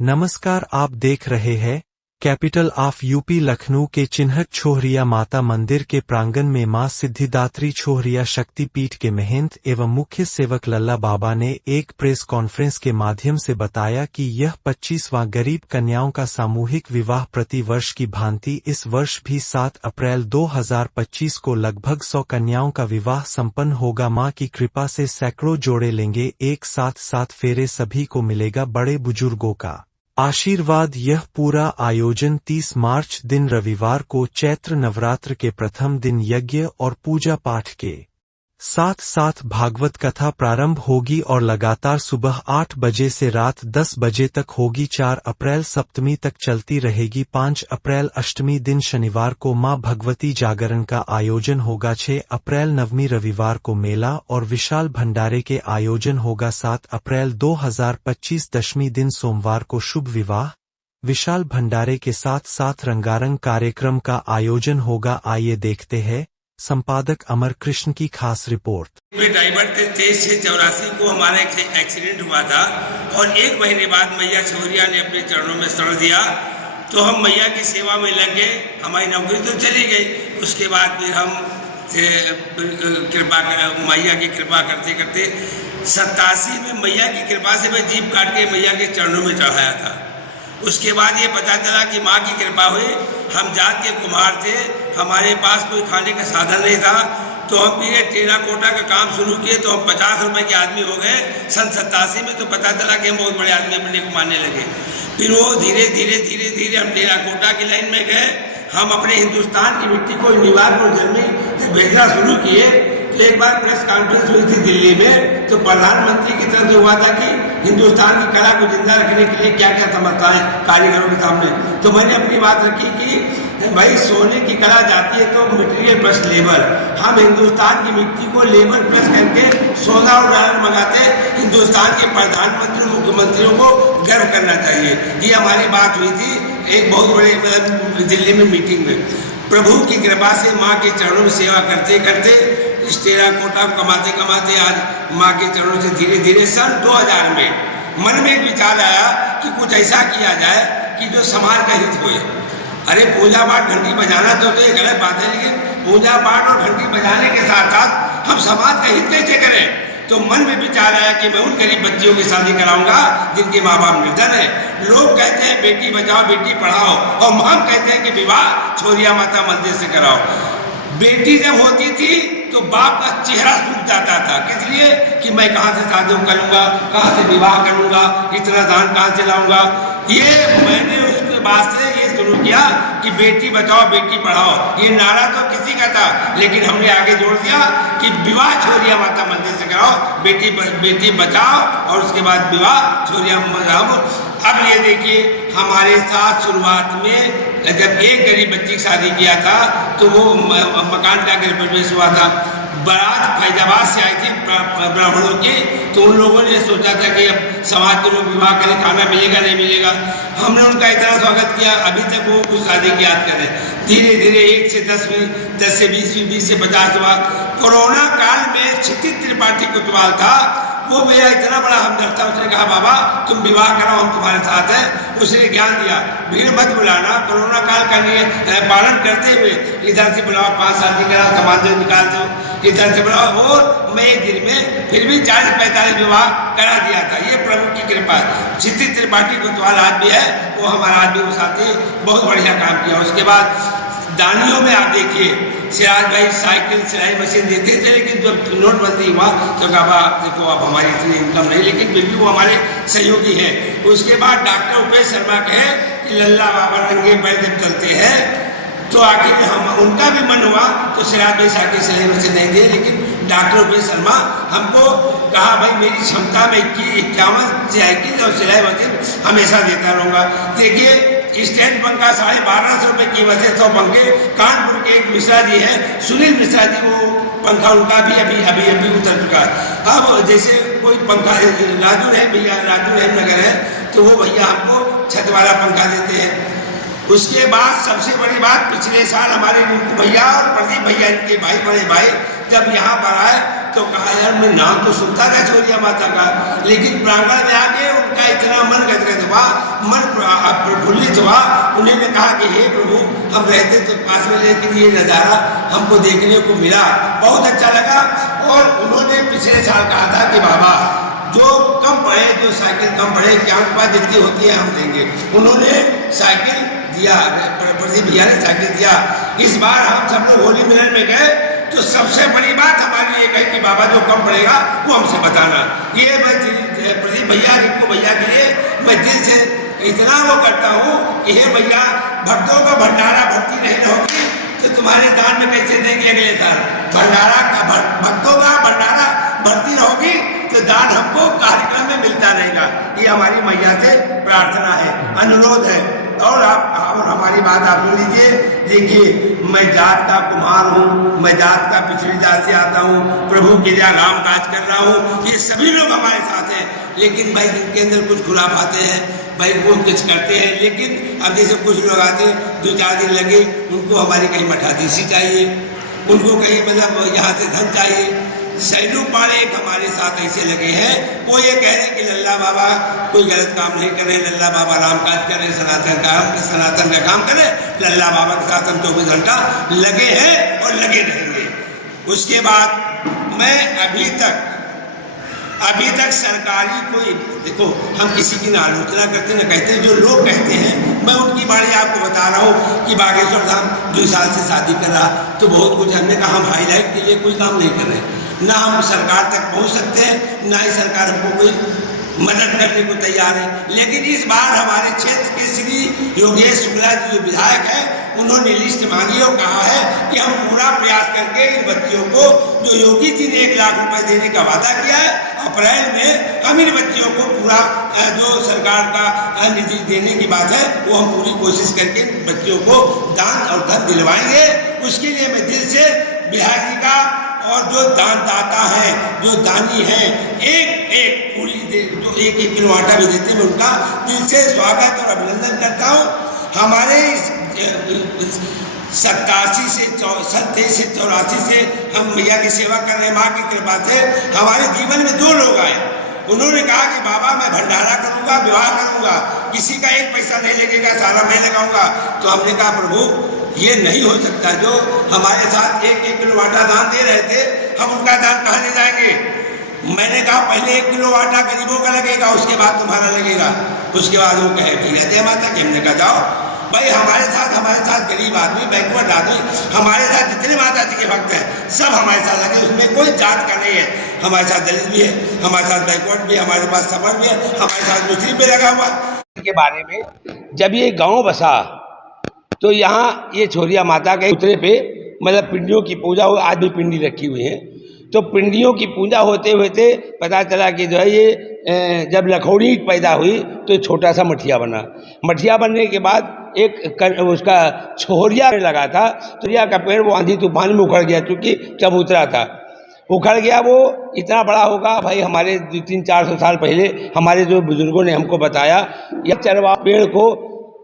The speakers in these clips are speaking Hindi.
नमस्कार, आप देख रहे हैं कैपिटल ऑफ यूपी लखनऊ के चिन्हक छोहरिया माता मंदिर के प्रांगण में मां सिद्धिदात्री छोहरिया शक्तिपीठ के महंत एवं मुख्य सेवक लल्ला बाबा ने एक प्रेस कॉन्फ्रेंस के माध्यम से बताया कि यह 25वां गरीब कन्याओं का सामूहिक विवाह प्रति वर्ष की भांति इस वर्ष भी 7 अप्रैल 2025 को लगभग 100 कन्याओं का विवाह संपन्न होगा। मां की कृपा से सैकड़ों जोड़े लेंगे एक साथ 7 फेरे, सभी को मिलेगा बड़े बुजुर्गों का आशीर्वाद। यह पूरा आयोजन 30 मार्च दिन रविवार को चैत्र नवरात्र के प्रथम दिन यज्ञ और पूजा पाठ के साथ साथ भागवत कथा प्रारंभ होगी और लगातार सुबह 8 बजे से रात 10 बजे तक होगी। 4 अप्रैल सप्तमी तक चलती रहेगी। 5 अप्रैल अष्टमी दिन शनिवार को मां भगवती जागरण का आयोजन होगा। 6 अप्रैल नवमी रविवार को मेला और विशाल भंडारे के आयोजन होगा। 7 अप्रैल 2025 दशमी दिन सोमवार को शुभ विवाह विशाल भंडारे के साथ साथ रंगारंग कार्यक्रम का आयोजन होगा। आइए देखते हैं संपादक अमर कृष्ण की खास रिपोर्ट। ड्राइवर 23/6/84 को हमारा एक एक्सीडेंट हुआ था और 1 महीने बाद मैया छोहरिया ने अपने चरणों में शरण दिया, तो हम मैया की सेवा में लग गए। हमारी नौकरी तो चली गई, उसके बाद फिर हम मैया की कृपा करते करते 87 में मैया की कृपा से मैं जीप काट के मैया के चरणों में चढ़ाया था। उसके बाद ये पता चला कि माँ की कृपा हुई। हम जात के कुम्हार थे, हमारे पास कोई खाने का साधन नहीं था, तो हम फिर टेराकोटा का काम शुरू किए। तो हम 50 रुपए के आदमी हो गए सन 87 में। तो पता चला कि हम बहुत बड़े आदमी अपने को मानने लगे। फिर वो धीरे धीरे हम टेराकोटा की लाइन में गए। हम अपने हिंदुस्तान की मिट्टी को न्यूयॉर्क और जर्मनी भेजना शुरू किए। तो एक बार प्रेस कॉन्फ्रेंस हुई थी दिल्ली में, तो प्रधानमंत्री की तरफ से हुआ था कि हिंदुस्तान की कला को जिंदा रखने के लिए क्या क्या समझता है कारीगरों के सामने। तो मैंने अपनी बात रखी कि भाई सोने की कला जाती है तो मटेरियल प्लस लेबर, हम हिंदुस्तान की मिट्टी को लेबर प्लस करके सोना और डॉलर मंगाते। हिंदुस्तान के प्रधानमंत्री मुख्यमंत्रियों को गर्व करना चाहिए। ये हमारी बात हुई थी एक बहुत बड़े दिल्ली में मीटिंग में। प्रभु की कृपा से माँ के चरणों में सेवा करते करते इस टेराकोटा कमाते कमाते आज माँ के चरणों से धीरे धीरे सन 2000 में मन में एक विचार आया कि कुछ ऐसा किया जाए कि जो समाज का हित होए। अरे पूजा पाठ घंटी बजाना तो ये गलत बात है, लेकिन पूजा पाठ और घंटी बजाने के साथ साथ हम समाज का हित कैसे करें। तो मन में विचार आया कि मैं उन गरीब बच्चियों की शादी कराऊंगा जिनके माँ बाप निर्धन है। लोग कहते हैं बेटी बचाओ बेटी पढ़ाओ, और हम कहते हैं कि विवाह छोहरिया माता मंदिर से कराओ। बेटी जब होती थी तो बाप का चेहरा सूख जाता था, इसलिए कि मैं कहाँ से शादी करूंगा, कहाँ से विवाह करूंगा, इतना दान कहाँ से लाऊंगा। ये मैंने उसके बाद से ये शुरू किया कि बेटी बचाओ बेटी पढ़ाओ। ये नारा तो किसी का था, लेकिन हमने आगे जोड़ दिया कि विवाह छोहरिया माता मंदिर से कराओ, बेटी बचाओ और उसके बाद विवाह छोहरिया माता। अब ये देखिए हमारे साथ शुरुआत में जब एक गरीब बच्ची की शादी किया था तो वो मकान का गृह प्रवेश हुआ था। बारात फैजाबाद से आई थी ब्राह्मणों की, तो उन लोगों ने सोचा था कि अब समाज के लोग विवाह करें, खाना मिलेगा नहीं मिलेगा। हमने उनका इतना स्वागत किया, अभी तक वो कुछ शादी की याद करें। धीरे धीरे 1 से 10 हुई, 10 से 20 हुई, 20 से 50 हुआ। कोरोना काल में क्षितिज त्रिपाठी कोतवाल था, वो मेरा इतना बड़ा हमदर्द था। उसने कहा बाबा तुम विवाह कराओ, हम तुम्हारे साथ हैं। उसने ज्ञान दिया, भीड़ मत बुलाना, कोरोना काल का पालन करते हुए इधर से बुलाओ, 5 शादी करा, समाज से निकाल दो, इधर से बुलाओ। और मैं एक दिन में फिर भी 40-45 विवाह करा दिया था। ये प्रभु की कृपा। क्षितिज त्रिपाठी कोतवाल आज भी है, वो हमारा आज भी वो साथी बहुत बढ़िया काम किया। उसके बाद दानियों में आप देखिए सिराज भाई साइकिल सिलाई मशीन देते थे, लेकिन जब नोटबंदी हुआ तो कहा देखो अब हमारी इतनी इनकम नहीं, लेकिन फिर भी वो हमारे सहयोगी हैं। उसके बाद डॉक्टर उपेश शर्मा कहे कि लल्ला बाबा नंगे पैर जब चलते हैं, तो आखिर हम उनका भी मन हुआ तो सिराज भाई साइकिल सिलाई मशीन नहीं दिए, लेकिन डॉक्टर उपेश शर्मा हमको कहा भाई मेरी क्षमता में 51 साइकिल और सिलाई मशीन हमेशा देता रहूँगा। देखिए स्टैंड पंखा 1250 रुपये कीमत है, 100 पंखे। कानपुर के एक मिश्रा जी हैं, सुनील मिश्रा जी, वो पंखा उनका भी अभी उतर चुका है। अब जैसे कोई पंखा राजू है भैया, राजू रहम नगर है, तो वो भैया हमको छत वाला पंखा देते हैं। उसके बाद सबसे बड़ी बात, पिछले साल हमारे रिंकू भैया और प्रदीप भैया इनके भाई, बड़े भाई जब यहाँ पर आए तो कहा यार मैं नाम तो सुनता था छोरिया माता का, लेकिन प्रांगण में आके उनका इतना मन गदगद हुआ, मन प्रफुल्लित हुआ। उन्होंने कहा कि हे प्रभु, हम रहते तो पास में, लेकिन ये नज़ारा हमको देखने को मिला, बहुत अच्छा लगा। और उन्होंने पिछले साल कहा था कि बाबा जो कम पढ़े, जो साइकिल कम पढ़े, क्या उनका जितनी होती है हम देंगे। उन्होंने साइकिल दिया, प्रदीप भैया ने साइकिल दिया। इस बार हम सब लोग होली मिलन में गए तो सबसे बड़ी बात हमारी ये कही कि बाबा जो कम पड़ेगा वो हमसे बताना। ये मैं प्रदीप भैया, रिंकू भैया के लिए मैं दिल से इतना वो करता हूँ कि हे भैया, भक्तों का भंडारा भर्ती नहीं रहोगी तो तुम्हारे दान में कैसे देंगे अगले साल। भंडारा का भक्तों का भंडारा भर्ती रहोगी तो दान हमको कार्यक्रम में मिलता रहेगा। ये हमारी मैया से प्रार्थना है, अनुरोध है। और हमारी बात आप सुन लीजिए। देखिए, मैं जात का कुम्हार हूँ, मैं जात का पिछड़ी जात से आता हूँ, प्रभु के लिए राम काज कर रहा हूँ, ये सभी लोग हमारे साथ हैं। लेकिन भाई जिनके अंदर कुछ खुराफाते हैं भाई, वो कुछ करते हैं। लेकिन अब जैसे कुछ लोग आते हैं, 2-4 दिन लगे, उनको हमारी कहीं मठाधीशी चाहिए, उनको कहीं मतलब यहाँ से धन चाहिए। सैलू पाड़े एक हमारे साथ ऐसे लगे हैं, वो ये कह रहे हैं कि लल्ला बाबा कोई गलत काम नहीं कर रहे, लल्ला बाबा राम काज करें, सनातन का काम करें, लल्ला बाबा के साथ हम 24 घंटा लगे हैं और लगे रहेंगे। उसके बाद मैं अभी तक सरकारी कोई, देखो हम किसी की ना आलोचना करते ना कहते, जो लोग कहते हैं मैं उनकी बारे आपको बता रहा हूँ कि बागेश्वर धाम 2 साल से शादी कर रहा तो बहुत कुछ, हमने कहा हम हाईलाइट के लिए कोई काम नहीं कर रहे, ना हम सरकार तक पहुंच सकते हैं, ना ही सरकार हमको कोई मदद करने को तैयार है। लेकिन इस बार हमारे क्षेत्र के श्री योगेश शुक्ला जी जो विधायक हैं, उन्होंने लिस्ट मांगी और कहा है कि हम पूरा प्रयास करके इन बच्चियों को, जो योगी जी ने 1 लाख रुपए देने का वादा किया है, अप्रैल में हम इन बच्चियों को पूरा जो सरकार का निधि देने की बात है वो हम पूरी कोशिश करके बच्चियों को दान और धन दिलवाएंगे। उसके लिए मैं दिल से बिहार जी का और जो दानदाता हैं, जो दानी हैं, एक पूरी जो 1-1 किलो आटा भी देते हैं, मैं उनका दिल से स्वागत और अभिनंदन करता हूँ। हमारे 87 से 84 से हम मैया की सेवा कर रहे हैं। माँ की कृपा से हमारे जीवन में 2 लोग आए, उन्होंने कहा कि बाबा मैं भंडारा करूँगा, विवाह करूँगा, किसी का 1 पैसा नहीं लगेगा, सारा मैं लगाऊंगा। तो हमने कहा प्रभु ये नहीं हो सकता, जो हमारे साथ 1-1 किलो आटा दान दे रहे थे, हम उनका दान कहाँ ले जाएंगे। मैंने कहा पहले 1 किलो आटा गरीबों का लगेगा, उसके बाद तुम्हारा लगेगा। उसके बाद वो कहे ठीक है जय माता की। हमने कहा जाओ भाई, हमारे साथ गरीब आदमी, बैकवर्ड आदमी, हमारे साथ जितने माता जी के भक्त हैं सब हमारे साथ लगे, उसमें कोई जात का नहीं है। हमारे साथ दलित भी है, हमारे साथ बैकवर्ड भी है, हमारे पास सबर भी है, हमारे साथ मुस्लिम भी लगा हुआ। के बारे में जब ये गाँव बसा तो यहाँ ये छोरिया माता के उतरे पे मतलब पिंडियों की पूजा हो, आज भी पिंडी रखी हुई है। तो पिंडियों की पूजा होते हुए पता चला कि जो है ये जब लखौड़ी पैदा हुई तो छोटा सा मठिया बना। मठिया बनने के बाद उसका छोरिया लगा था, छोरिया का पेड़ वो आंधी तूफान में उखड़ गया, चूँकि चबूतरा था, उखड़ गया। वो इतना बड़ा होगा भाई, हमारे 300-400 साल पहले हमारे जो बुजुर्गों ने हमको बताया, यह चरवा पेड़ को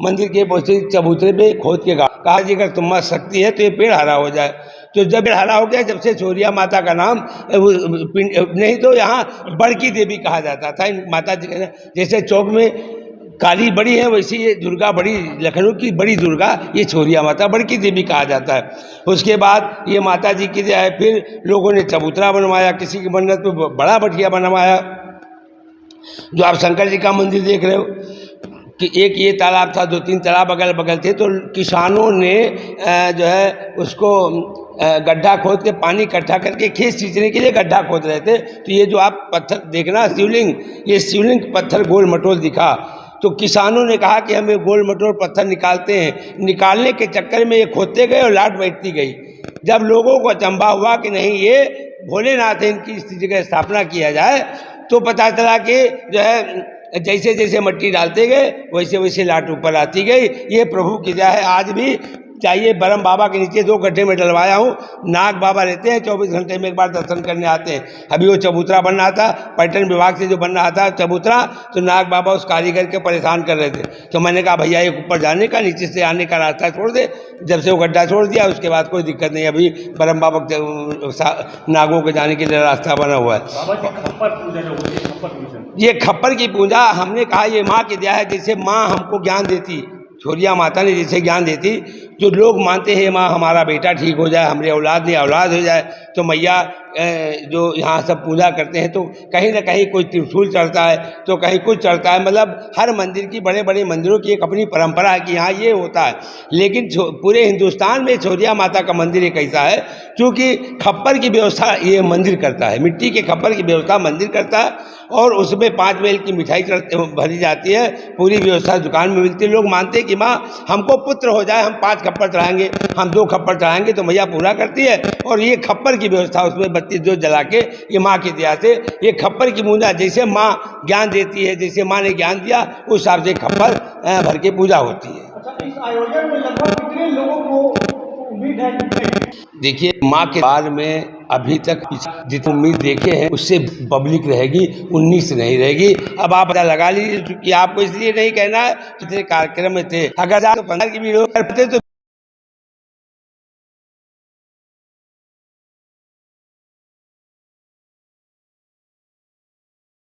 मंदिर के चबूतरे पे खोद के कहा जी अगर तुम्हारा शक्ति है तो ये पेड़ हरा हो जाए। तो जब पेड़ हरा हो गया, जब से छोरिया माता का नाम नहीं तो यहाँ बड़की देवी कहा जाता था इन माता जी का। जैसे चौक में काली बड़ी है, वैसे ये दुर्गा बड़ी, लखनऊ की बड़ी दुर्गा, ये छोरिया माता बड़की देवी कहा जाता है। उसके बाद ये माता जी की जो है फिर लोगों ने चबूतरा बनवाया, किसी की मन्नत पे बड़ा मठिया बनवाया। जो आप शंकर जी का मंदिर देख रहे हो कि एक ये तालाब था, 2-3 तालाब अगल बगल थे, तो किसानों ने जो है उसको गड्ढा खोद के पानी इकट्ठा करके खेत सींचने के लिए गड्ढा खोद रहे थे। तो ये जो आप पत्थर देखना शिवलिंग, ये शिवलिंग पत्थर गोल मटोल दिखा, तो किसानों ने कहा कि हम ये गोल मटोल पत्थर निकालते हैं। निकालने के चक्कर में ये खोदते गए और लाट बैठती गई। जब लोगों को अचंभा हुआ कि नहीं ये भोलेनाथ है, इनकी इस जगह स्थापना किया जाए, तो पता चला कि जो है जैसे जैसे मिट्टी डालते गए वैसे वैसे लाट ऊपर आती गई। ये प्रभु की जय है। आज भी चाहिए। ब्रह्म बाबा के नीचे 2 गड्ढे में डलवाया हूँ। नाग बाबा रहते हैं, 24 घंटे में एक बार दर्शन करने आते हैं। अभी वो चबूतरा बन रहा था, पर्यटन विभाग से जो बन रहा था चबूतरा, तो नाग बाबा उस कारीगर के परेशान कर रहे थे। तो मैंने कहा भैया एक ऊपर जाने का, नीचे से आने का रास्ता छोड़ दे। जब से वो गड्ढा छोड़ दिया उसके बाद कोई दिक्कत नहीं। अभी ब्रह्म बाबा नागों के जाने के लिए रास्ता बना हुआ है। ये खप्पर की पूजा हमने कहा ये माँ की दया है। जैसे माँ हमको ज्ञान देती, छोरिया माता ने जैसे ज्ञान देती, जो लोग मानते हैं माँ हमारा बेटा ठीक हो जाए, हमारे औलाद ने औलाद हो जाए, तो मैया जो यहाँ सब पूजा करते हैं तो कहीं ना कहीं कोई त्रिशूल चढ़ता है, तो कहीं कुछ चढ़ता है। मतलब हर मंदिर की, बड़े बड़े मंदिरों की एक अपनी परंपरा है कि यहाँ ये होता है। लेकिन पूरे हिंदुस्तान में छोरिया माता का मंदिर एक ऐसा है क्योंकि खप्पर की व्यवस्था ये मंदिर करता है, मिट्टी के खप्पर की व्यवस्था मंदिर करता है, और उसमें 5 बेल की मिठाई भरी जाती है। पूरी व्यवस्था दुकान में मिलती है। लोग मानते हैं कि माँ हमको पुत्र हो जाए, हम 5 खप्पर चढ़ाएंगे, हम 2 खप्पर चढ़ाएंगे, तो मैया पूरा करती है। और ये खप्पर की व्यवस्था, उसमें बत्ती जो जला के, ये माँ की दया से ये खप्पर की पूजा जैसे माँ ज्ञान देती है, जैसे माँ ने ज्ञान दिया उस हिसाब से खप्पर भर के पूजा होती है। अच्छा, इस आयोजन में लगभग कितने लोगों को उम्मीद है? देखिए माँ के बारे में अभी तक जितनी उम्मीद देखे हैं उससे पब्लिक रहेगी, 19 नहीं रहेगी। अब आप पता लगा लीजिए कि आपको इसलिए नहीं कहना है, जितने कार्यक्रम में थे, अगर 15 की भीड़ करते तो